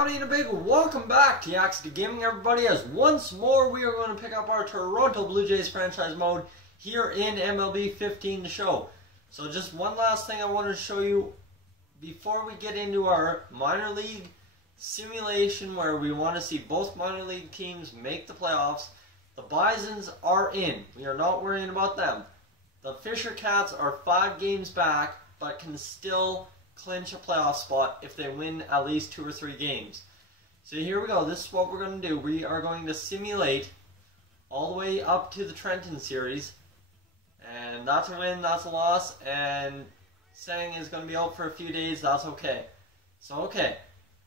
Howdy and a big welcome back to Yaxity Gaming, everybody, as once more we are going to pick up our Toronto Blue Jays franchise mode here in MLB 15 to show. So just one last thing I wanted to show you before we get into our minor league simulation where we want to see both minor league teams make the playoffs. The Bisons are in. We are not worrying about them. The Fisher Cats are 5 games back but can still clinch a playoff spot if they win at least 2 or 3 games. So here we go. This is what we're going to do. We are going to simulate all the way up to the Trenton series. And that's a win, that's a loss, and Sang is going to be out for a few days. That's okay. So okay,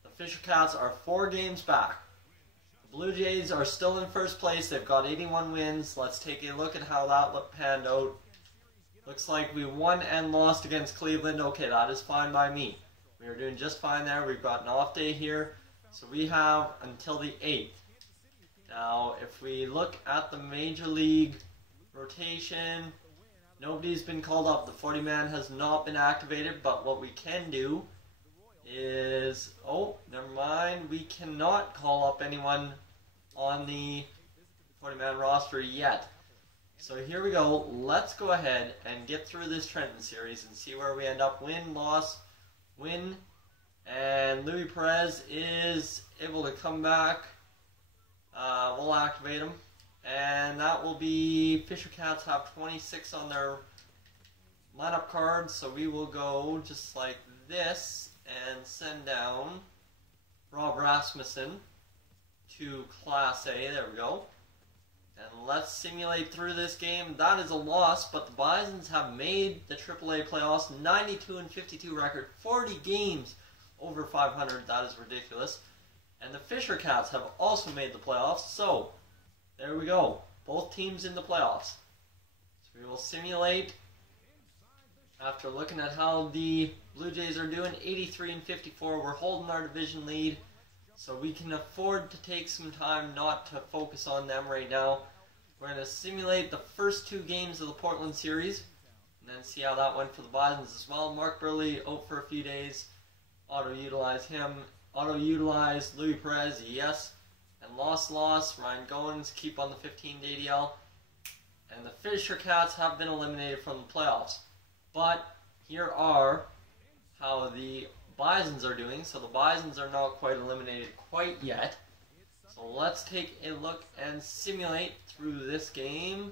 the Fisher Cats are 4 games back. The Blue Jays are still in first place. They've got 81 wins. Let's take a look at how that panned out. Looks like we won and lost against Cleveland. Okay, that is fine by me. We are doing just fine there. We've got an off day here. So we have until the 8th. Now, if we look at the Major League rotation, nobody's been called up. The 40-man has not been activated, but what we can do is... Oh, never mind. We cannot call up anyone on the 40-man roster yet. So here we go. Let's go ahead and get through this Trenton series and see where we end up. Win, loss, win. And Luis Perez is able to come back. We'll activate him. And that will be... Fisher Cats have 26 on their lineup card. So we will go just like this and send down Rob Rasmussen to Class A. There we go. And let's simulate through this game. That is a loss, but the Bisons have made the AAA playoffs. 92-52 record, 40 games over 500. That is ridiculous. And the Fisher Cats have also made the playoffs. So, there we go. Both teams in the playoffs. So we will simulate after looking at how the Blue Jays are doing. 83-54. We're holding our division lead. So we can afford to take some time not to focus on them right now. We're going to simulate the first 2 games of the Portland series. And then see how that went for the Bisons as well. Mark Burley out for a few days. Auto-utilize him. Auto-utilize Luis Perez, yes. And loss. Ryan Goins, keep on the 15-day DL. And the Fisher Cats have been eliminated from the playoffs. But here are how the Bisons are doing. So the Bisons are not quite eliminated quite yet. So let's take a look and simulate through this game.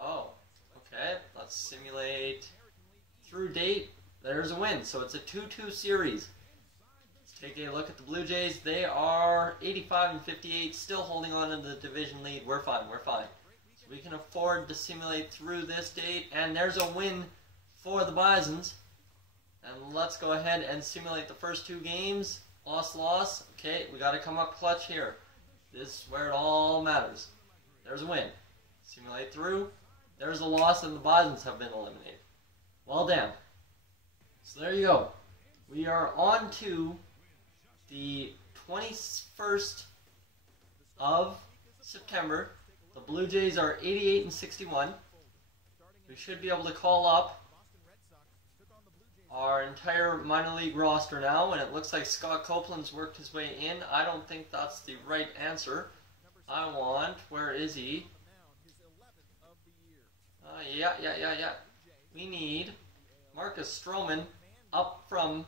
Oh, okay. Let's simulate through date. There's a win. So it's a 2-2 series. Let's take a look at the Blue Jays. They are 85-58, still holding on to the division lead. We're fine. So we can afford to simulate through this date. And there's a win for the Bisons. And let's go ahead and simulate the first 2 games. Loss. Okay, we got to come up clutch here. This is where it all matters. There's a win. Simulate through. There's a loss, and the Bisons have been eliminated. Well, damn. So there you go. We are on to the 21st of September. The Blue Jays are 88-61. We should be able to call up our entire minor league roster now, and it looks like Scott Copeland's worked his way in. I don't think that's the right answer. I want, where is he? Yeah. We need Marcus Stroman up from,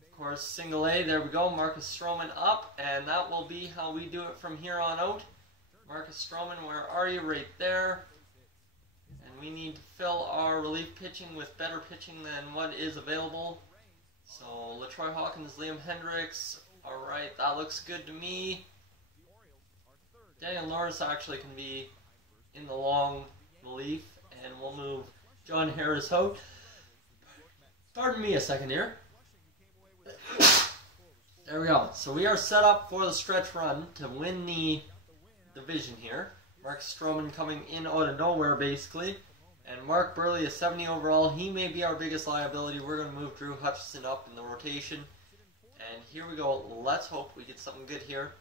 of course, single A. There we go, Marcus Stroman up, and that will be how we do it from here on out. Marcus Stroman, where are you? Right there. We need to fill our relief pitching with better pitching than what is available. So, LaTroy Hawkins, Liam Hendricks. Alright, that looks good to me. Daniel Norris actually can be in the long relief. And we'll move John Harris out. Pardon me a second here. There we go. So we are set up for the stretch run to win the division here. Mark Stroman coming in out of nowhere, basically. And Mark Burley is 70 overall. He may be our biggest liability. We're going to move Drew Hutchison up in the rotation. And here we go. Let's hope we get something good here.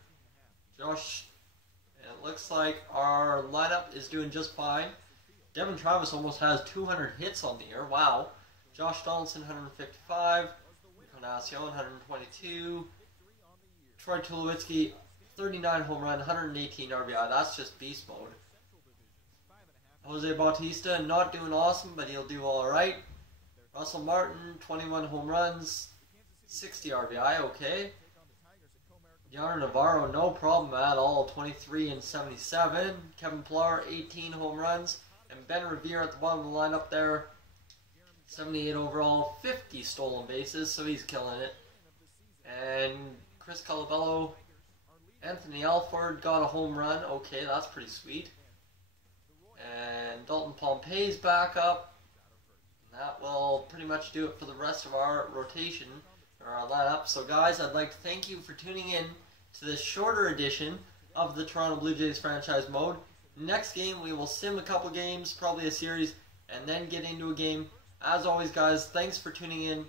Josh, it looks like our lineup is doing just fine. Devin Travis almost has 200 hits on the year. Wow. Josh Donaldson, 155. Encarnacion, 122. Troy Tulowitzki, 39 home run, 118 RBI. That's just beast mode. Jose Bautista, not doing awesome, but he'll do alright. Russell Martin, 21 home runs, 60 RBI, okay. Yonder Navarro, no problem at all, 23 and 77. Kevin Pillar, 18 home runs. And Ben Revere at the bottom of the lineup there, 78 overall, 50 stolen bases, so he's killing it. And Chris Colabello, Anthony Alford got a home run, okay, that's pretty sweet. And Dalton Pompey's back up. And that will pretty much do it for the rest of our rotation, or our lineup. So guys, I'd like to thank you for tuning in to this shorter edition of the Toronto Blue Jays franchise mode. Next game, we will sim a couple games, probably a series, and then get into a game. As always, guys, thanks for tuning in.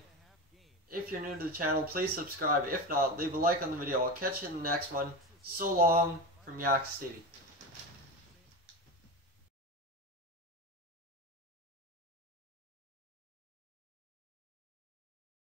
If you're new to the channel, please subscribe. If not, leave a like on the video. I'll catch you in the next one. So long from Yak City.